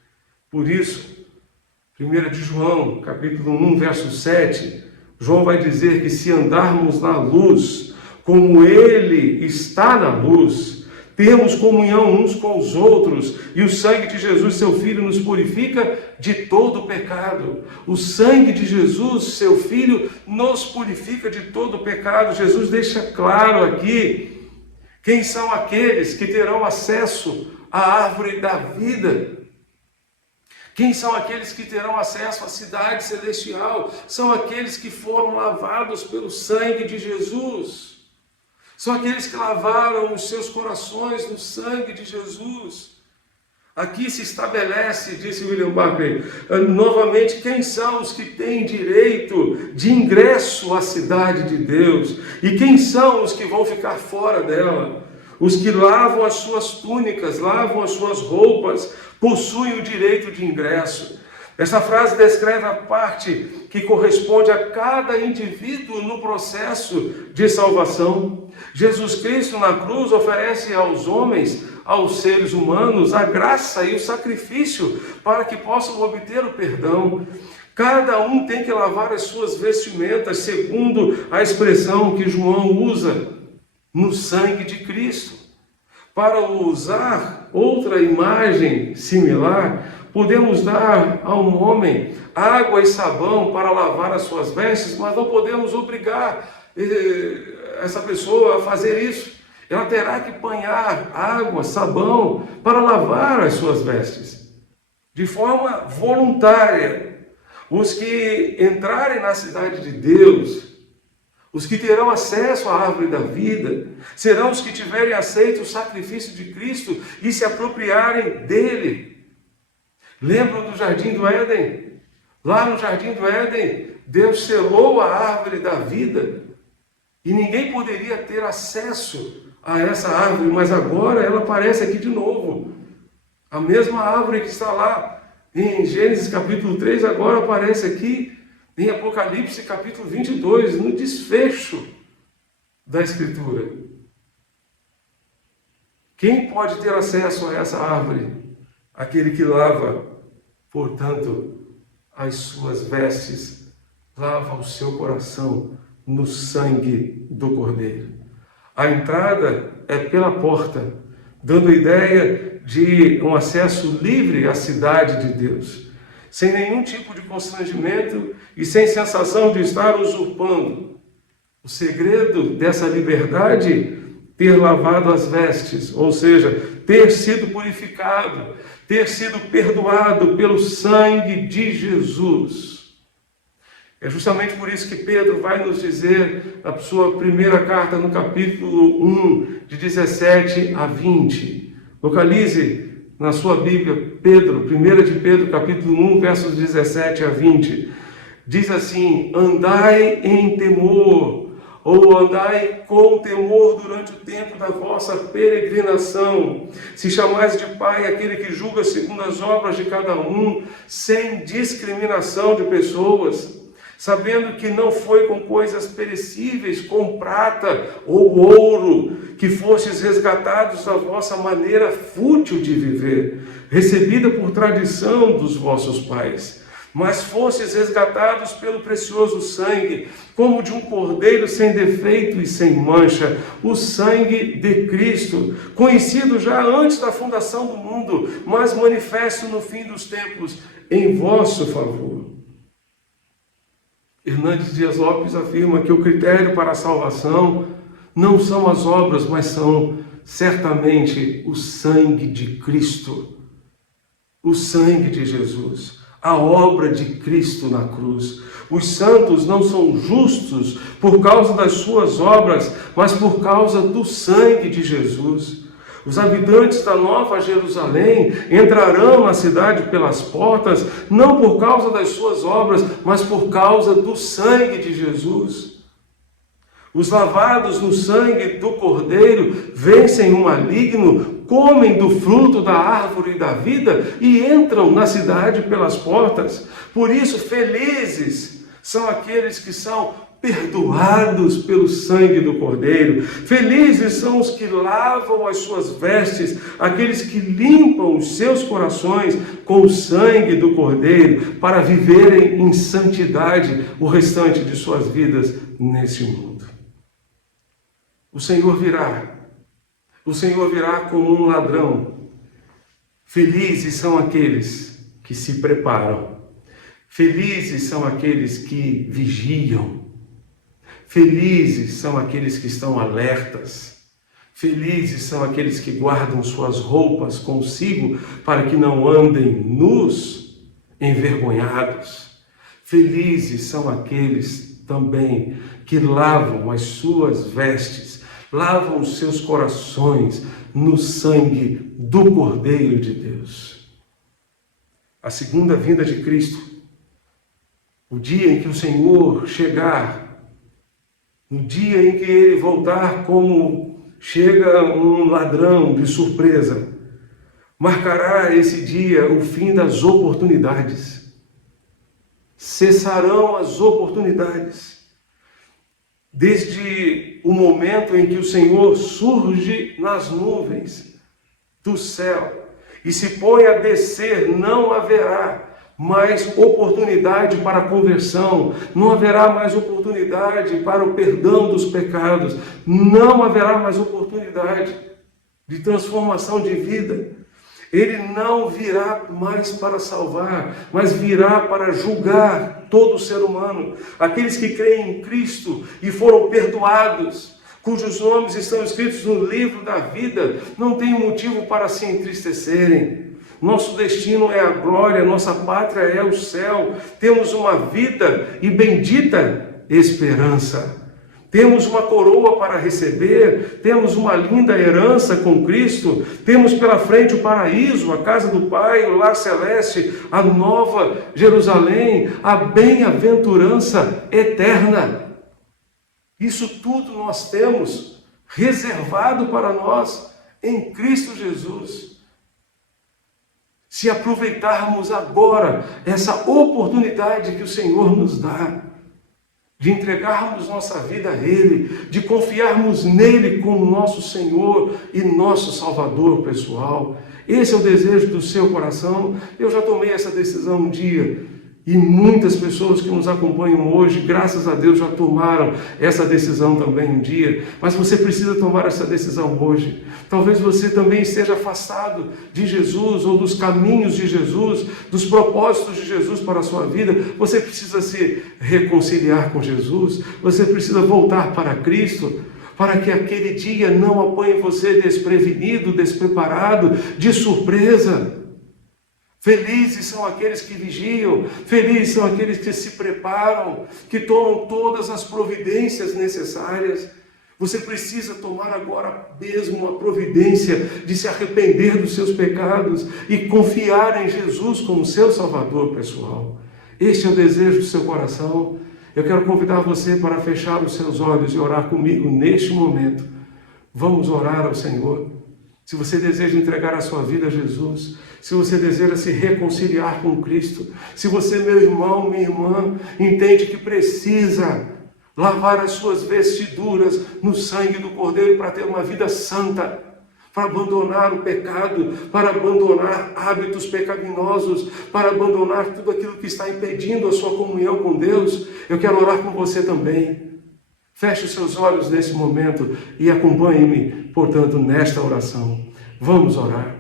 Por isso, 1 de João, capítulo 1, verso 7, João vai dizer que se andarmos na luz, como Ele está na luz, temos comunhão uns com os outros, e o sangue de Jesus, seu Filho, nos purifica de todo pecado. O sangue de Jesus, seu Filho, nos purifica de todo pecado. Jesus deixa claro aqui quem são aqueles que terão acesso à árvore da vida. Quem são aqueles que terão acesso à cidade celestial? São aqueles que foram lavados pelo sangue de Jesus. São aqueles que lavaram os seus corações no sangue de Jesus. Aqui se estabelece, disse William Barclay, novamente, quem são os que têm direito de ingresso à cidade de Deus e quem são os que vão ficar fora dela. Os que lavam as suas túnicas, lavam as suas roupas, possuem o direito de ingresso. Essa frase descreve a parte que corresponde a cada indivíduo no processo de salvação. Jesus Cristo na cruz oferece aos homens, aos seres humanos, a graça e o sacrifício para que possam obter o perdão. Cada um tem que lavar as suas vestimentas, segundo a expressão que João usa, no sangue de Cristo. Para usar outra imagem similar, podemos dar a um homem água e sabão para lavar as suas vestes, mas não podemos obrigar essa pessoa a fazer isso. Ela terá que banhar água, sabão, para lavar as suas vestes, de forma voluntária. Os que entrarem na cidade de Deus, os que terão acesso à árvore da vida, serão os que tiverem aceito o sacrifício de Cristo e se apropriarem dele. Lembram do Jardim do Éden? Lá no Jardim do Éden, Deus selou a árvore da vida e ninguém poderia ter acesso a essa árvore, mas agora ela aparece aqui de novo. A mesma árvore que está lá em Gênesis capítulo 3, agora aparece aqui em Apocalipse capítulo 22, no desfecho da Escritura. Quem pode ter acesso a essa árvore? Aquele que lava, portanto, as suas vestes, lava o seu coração no sangue do Cordeiro. A entrada é pela porta, dando a ideia de um acesso livre à cidade de Deus, sem nenhum tipo de constrangimento e sem sensação de estar usurpando. O segredo dessa liberdade, ter lavado as vestes, ou seja, ter sido purificado, ter sido perdoado pelo sangue de Jesus. É justamente por isso que Pedro vai nos dizer, na sua primeira carta, no capítulo 1, de 17 a 20. Localize na sua Bíblia, Pedro, 1 de Pedro, capítulo 1, versos 17 a 20. Diz assim: andai em temor, ou andai com temor durante o tempo da vossa peregrinação. Se chamais de Pai aquele que julga segundo as obras de cada um, sem discriminação de pessoas, sabendo que não foi com coisas perecíveis, com prata ou ouro, que fostes resgatados da vossa maneira fútil de viver, recebida por tradição dos vossos pais, mas fostes resgatados pelo precioso sangue, como de um cordeiro sem defeito e sem mancha, o sangue de Cristo, conhecido já antes da fundação do mundo, mas manifesto no fim dos tempos, em vosso favor. Hernandes Dias Lopes afirma que o critério para a salvação não são as obras, mas são certamente o sangue de Cristo, o sangue de Jesus, a obra de Cristo na cruz. Os santos não são justos por causa das suas obras, mas por causa do sangue de Jesus. Os habitantes da Nova Jerusalém entrarão na cidade pelas portas, não por causa das suas obras, mas por causa do sangue de Jesus. Os lavados no sangue do Cordeiro vencem o maligno, comem do fruto da árvore da vida e entram na cidade pelas portas. Por isso, felizes são aqueles que são perdoados pelo sangue do Cordeiro. Felizes são os que lavam as suas vestes, aqueles que limpam os seus corações com o sangue do Cordeiro, para viverem em santidade o restante de suas vidas nesse mundo. O Senhor virá como um ladrão. Felizes são aqueles que se preparam. Felizes são aqueles que vigiam. Felizes são aqueles que estão alertas. Felizes são aqueles que guardam suas roupas consigo para que não andem nus, envergonhados. Felizes são aqueles também que lavam as suas vestes, lavam os seus corações no sangue do Cordeiro de Deus. A segunda vinda de Cristo, o dia em que o Senhor chegar, no dia em que Ele voltar como chega um ladrão de surpresa, marcará esse dia o fim das oportunidades. Cessarão as oportunidades. Desde o momento em que o Senhor surge nas nuvens do céu e se põe a descer, não haverá mais oportunidade para a conversão, não haverá mais oportunidade para o perdão dos pecados, não haverá mais oportunidade de transformação de vida. Ele não virá mais para salvar, mas virá para julgar todo ser humano. Aqueles que creem em Cristo e foram perdoados, cujos nomes estão escritos no livro da vida, não têm motivo para se entristecerem. Nosso destino é a glória, nossa pátria é o céu. Temos uma vida e bendita esperança. Temos uma coroa para receber, temos uma linda herança com Cristo, temos pela frente o paraíso, a casa do Pai, o lar celeste, a nova Jerusalém, a bem-aventurança eterna. Isso tudo nós temos reservado para nós em Cristo Jesus. Se aproveitarmos agora essa oportunidade que o Senhor nos dá, de entregarmos nossa vida a Ele, de confiarmos nele como nosso Senhor e nosso Salvador pessoal. Esse é o desejo do seu coração. Eu já tomei essa decisão um dia e muitas pessoas que nos acompanham hoje, graças a Deus, já tomaram essa decisão também um dia. Mas você precisa tomar essa decisão hoje. Talvez você também esteja afastado de Jesus ou dos caminhos de Jesus, dos propósitos de Jesus para a sua vida. Você precisa se reconciliar com Jesus. Você precisa voltar para Cristo, para que aquele dia não apanhe você desprevenido, despreparado, de surpresa. Felizes são aqueles que vigiam, felizes são aqueles que se preparam, que tomam todas as providências necessárias. Você precisa tomar agora mesmo a providência de se arrepender dos seus pecados e confiar em Jesus como seu Salvador pessoal. Este é o desejo do seu coração. Eu quero convidar você para fechar os seus olhos e orar comigo neste momento. Vamos orar ao Senhor. Se você deseja entregar a sua vida a Jesus, se você deseja se reconciliar com Cristo, se você, meu irmão, minha irmã, entende que precisa lavar as suas vestiduras no sangue do Cordeiro para ter uma vida santa, para abandonar o pecado, para abandonar hábitos pecaminosos, para abandonar tudo aquilo que está impedindo a sua comunhão com Deus. Eu quero orar com você também. Feche os seus olhos nesse momento e acompanhe-me, portanto, nesta oração. Vamos orar.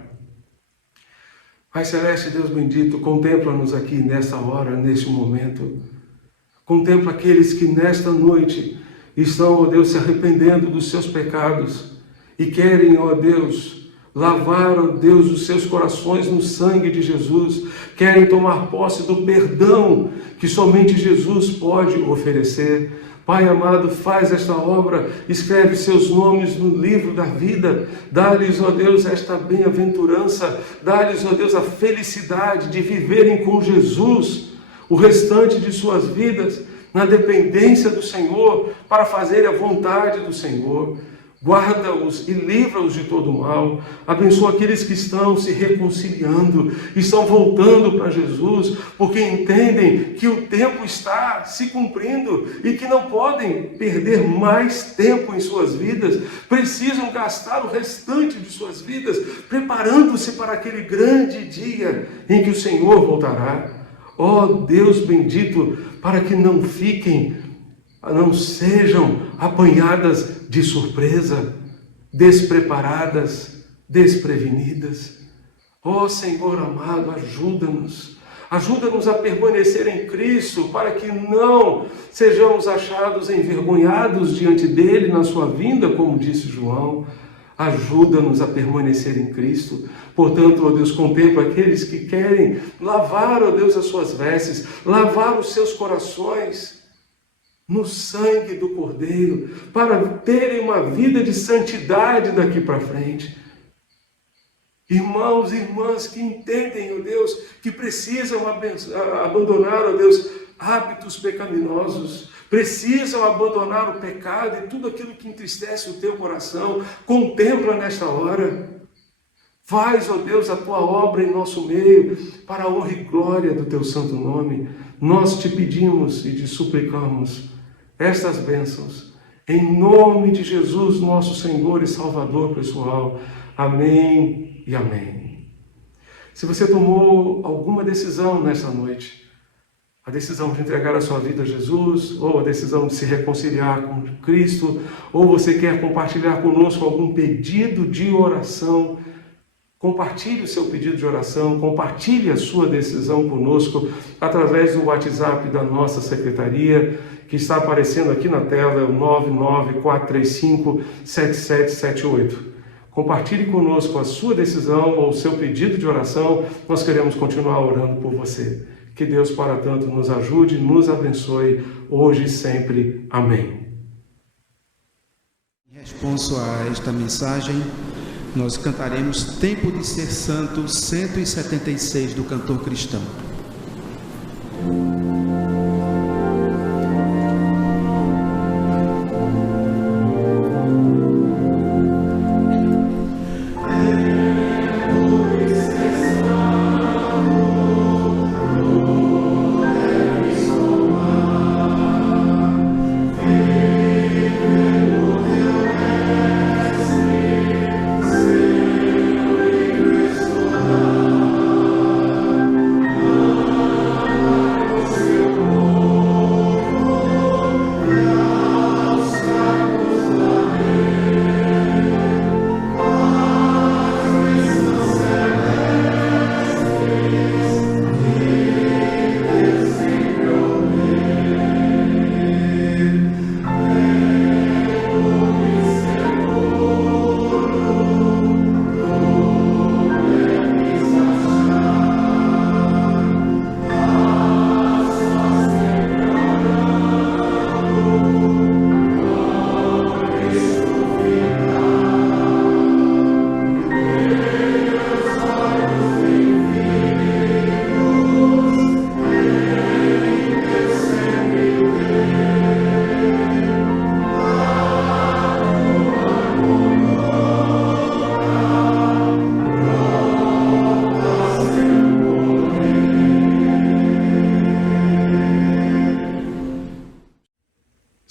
Pai Celeste, Deus bendito, contempla-nos aqui nesta hora, neste momento. Contempla aqueles que nesta noite estão, ó Deus, se arrependendo dos seus pecados e querem, ó Deus, lavar, ó Deus, os seus corações no sangue de Jesus, querem tomar posse do perdão que somente Jesus pode oferecer. Pai amado, faz esta obra, escreve seus nomes no livro da vida, dá-lhes, ó Deus, esta bem-aventurança, dá-lhes, ó Deus, a felicidade de viverem com Jesus o restante de suas vidas, na dependência do Senhor, para fazerem a vontade do Senhor. Guarda-os e livra-os de todo mal. Abençoa aqueles que estão se reconciliando, estão voltando para Jesus, porque entendem que o tempo está se cumprindo e que não podem perder mais tempo em suas vidas. Precisam gastar o restante de suas vidas preparando-se para aquele grande dia em que o Senhor voltará. Ó Deus bendito, para que não sejam apanhadas de surpresa, despreparadas, desprevenidas. Ó Senhor amado, ajuda-nos a permanecer em Cristo, para que não sejamos achados envergonhados diante dele na sua vinda, como disse João. Ajuda-nos a permanecer em Cristo. Portanto, ó Deus, contempla aqueles que querem lavar, ó Deus, as suas vestes, lavar os seus corações no sangue do Cordeiro, para terem uma vida de santidade daqui para frente. Irmãos e irmãs que entendem, ó Deus, que precisam abandonar, ó Deus, hábitos pecaminosos, precisam abandonar o pecado e tudo aquilo que entristece o teu coração. Contempla nesta hora. Faz, ó Deus, a tua obra em nosso meio, para a honra e glória do teu santo nome. Nós te pedimos e te suplicamos estas bênçãos, em nome de Jesus, nosso Senhor e Salvador pessoal. Amém e amém. Se você tomou alguma decisão nesta noite, a decisão de entregar a sua vida a Jesus, ou a decisão de se reconciliar com Cristo, ou você quer compartilhar conosco algum pedido de oração, compartilhe o seu pedido de oração, compartilhe a sua decisão conosco através do WhatsApp da nossa secretaria, que está aparecendo aqui na tela, é o 994357778. Compartilhe conosco a sua decisão ou o seu pedido de oração, nós queremos continuar orando por você. Que Deus, para tanto, nos ajude, nos abençoe, hoje e sempre. Amém. Em resposta a esta mensagem, nós cantaremos Tempo de Ser Santo, 176 do cantor cristão.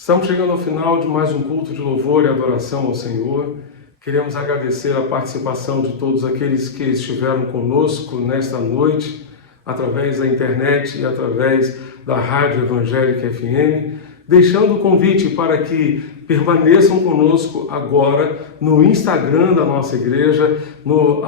Estamos chegando ao final de mais um culto de louvor e adoração ao Senhor. Queremos agradecer a participação de todos aqueles que estiveram conosco nesta noite, através da internet e através da Rádio Evangélica FM, deixando o convite para que permaneçam conosco agora no Instagram da nossa igreja, no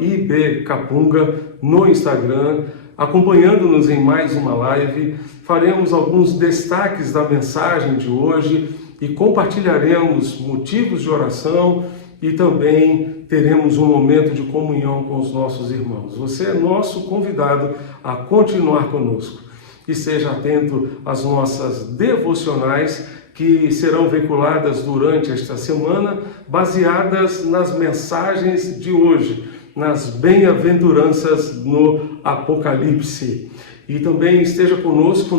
@ibcapunga, no Instagram, acompanhando-nos em mais uma live. Faremos alguns destaques da mensagem de hoje e compartilharemos motivos de oração e também teremos um momento de comunhão com os nossos irmãos. Você é nosso convidado a continuar conosco e seja atento às nossas devocionais que serão veiculadas durante esta semana, baseadas nas mensagens de hoje, nas bem-aventuranças no Apocalipse. E também esteja conosco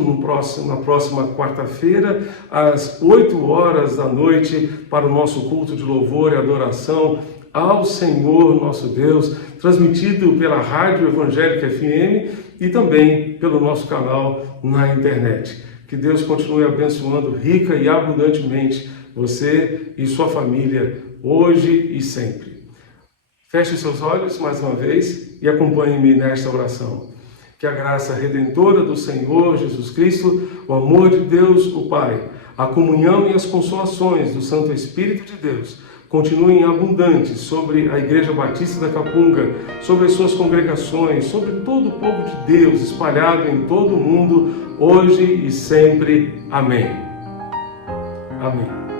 na próxima quarta-feira, às 8 horas da noite, para o nosso culto de louvor e adoração ao Senhor nosso Deus, transmitido pela Rádio Evangélica FM e também pelo nosso canal na internet. Que Deus continue abençoando rica e abundantemente você e sua família, hoje e sempre. Feche seus olhos mais uma vez e acompanhe-me nesta oração. Que a graça redentora do Senhor Jesus Cristo, o amor de Deus, o Pai, a comunhão e as consolações do Santo Espírito de Deus continuem abundantes sobre a Igreja Batista da Capunga, sobre as suas congregações, sobre todo o povo de Deus espalhado em todo o mundo, hoje e sempre. Amém. Amém.